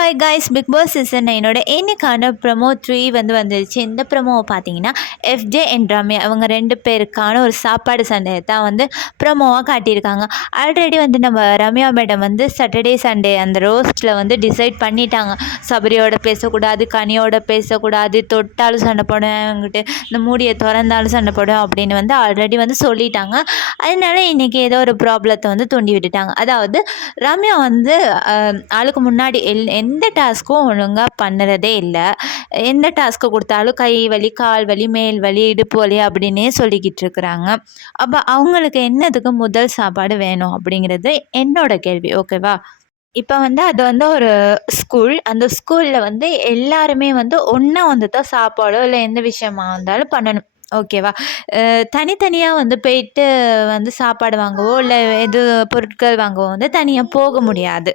Hi guys big boss season நைனோட இன்னைக்கான promo three வந்து வந்துருச்சு. இந்த ப்ரமோவை பார்த்தீங்கன்னா எஃப்ஜே அண்ட் ரம்யா அவங்க ரெண்டு பேருக்கான ஒரு சாப்பாடு சண்டையை தான் வந்து ப்ரமோவாக காட்டியிருக்காங்க. ஆல்ரெடி வந்து நம்ம ரம்யா மேடம் வந்து சாட்டர்டே சண்டே அந்த ரோஸ்ட்டில் வந்து டிசைட் பண்ணிட்டாங்க. சபரியோட பேசக்கூடாது கனியோட பேசக்கூடாது தொட்டாலும் சண்டை போடுவேன்கிட்டு இந்த மூடியை திறந்தாலும் சண்டை போடுவேன் அப்படின்னு வந்து ஆல்ரெடி வந்து சொல்லிட்டாங்க. அதனால இன்றைக்கி ஏதோ ஒரு ப்ராப்ளத்தை வந்து தூண்டி விட்டுட்டாங்க. அதாவது ரம்யா வந்து ஆளுக்கு முன்னாடி எல் எந்த டாஸ்க்கும் ஒழுங்காக பண்ணுறதே இல்லை. எந்த டாஸ்க்கு கொடுத்தாலும் கை வலி கால் வலி மேல் வலி இடுப்பு வலி அப்படின்னே சொல்லிக்கிட்டு இருக்கிறாங்க. அப்போ அவங்களுக்கு என்னதுக்கு முதல் சாப்பாடு வேணும் அப்படிங்கிறது என்னோட கேள்வி. ஓகேவா இப்போ வந்து அது வந்து ஒரு ஸ்கூல் அந்த ஸ்கூலில் வந்து எல்லாருமே வந்து ஒன்றா வந்து தான் சாப்பாடோ இல்லை எந்த விஷயமா இருந்தாலும் பண்ணணும். ஓகேவா தனித்தனியாக வந்து போயிட்டு வந்து சாப்பாடு வாங்கவோ இல்லை எது பொருட்கள் வாங்கவோ வந்து தனியாக போக முடியாது.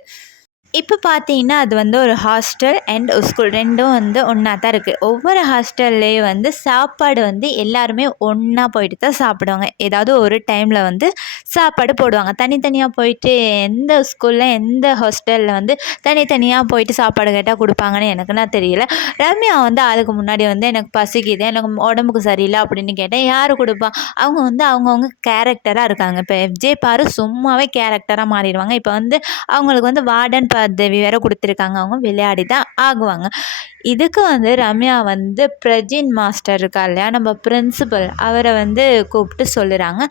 இப்போ பார்த்தீங்கன்னா அது வந்து ஒரு ஹாஸ்டல் அண்ட் ஸ்கூல் ரெண்டும் வந்து ஒன்றா தான் இருக்குது ஒவ்வொரு ஹாஸ்டல்லையும் வந்து சாப்பாடு வந்து எல்லாருமே ஒன்றா போயிட்டு தான் சாப்பிடுவாங்க. ஏதாவது ஒரு டைமில் வந்து சாப்பாடு போடுவாங்க. தனித்தனியாக போயிட்டு எந்த ஸ்கூலில் எந்த ஹாஸ்டலில் வந்து தனித்தனியாக போயிட்டு சாப்பாடு கேட்டால் கொடுப்பாங்கன்னு எனக்குன்னா தெரியல. ரம்யா வந்து அதுக்கு முன்னாடி வந்து எனக்கு பசிக்குது எனக்கு உடம்புக்கு சரியில்லை அப்படின்னு கேட்டேன் யார் கொடுப்பா? அவங்க வந்து அவங்கவுங்க கேரக்டராக இருக்காங்க. இப்போ எஃப்ஜே பாரு சும்மாவே கேரக்டராக மாறிடுவாங்க. இப்போ வந்து அவங்களுக்கு வந்து வார்டன் பதவி வேற கொடுத்துருக்காங்க. அவங்க விளையாடி தான் ஆகுவாங்க. இதுக்கு வந்து ரம்யா வந்து பிரஜின் மாஸ்டர் இருக்கா இல்லையா? நம்ம பிரின்சிபல் அவரை வந்து கூப்பிட்டு சொல்லுறாங்க.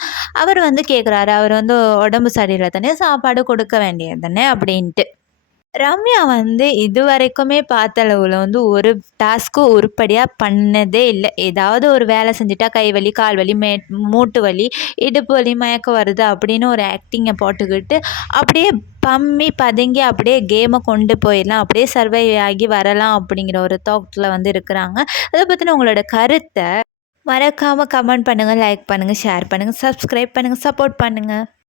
அவர் வந்து கேட்குறாரு அவர் வந்து உடம்பு சரியில்லை தானே சாப்பாடு கொடுக்க வேண்டியது தானே அப்படின்ட்டு. ரம்யா வந்து இது வரைக்குமே பார்த்த அளவில் வந்து ஒரு டாஸ்க்கும் உருப்படியாக பண்ணதே இல்லை. ஏதாவது ஒரு வேலை செஞ்சுட்டா கை வலி கால் வலி மே மூட்டு வலி இடுப்பு வலி மயக்கம் வருது அப்படின்னு ஒரு ஆக்டிங்கை போட்டுக்கிட்டு அப்படியே பம்மி பதுங்கி அப்படியே கேமை கொண்டு போயிடலாம். அப்படியே சர்வை ஆகி வரலாம் அப்படிங்கிற ஒரு தாட்டில் வந்து இருக்கிறாங்க. அதை பற்றின உங்களோட கருத்தை மறக்காமல் கமெண்ட் பண்ணுங்கள் லைக் பண்ணுங்கள் ஷேர் பண்ணுங்கள் சப்ஸ்கிரைப் பண்ணுங்கள் சப்போர்ட் பண்ணுங்கள்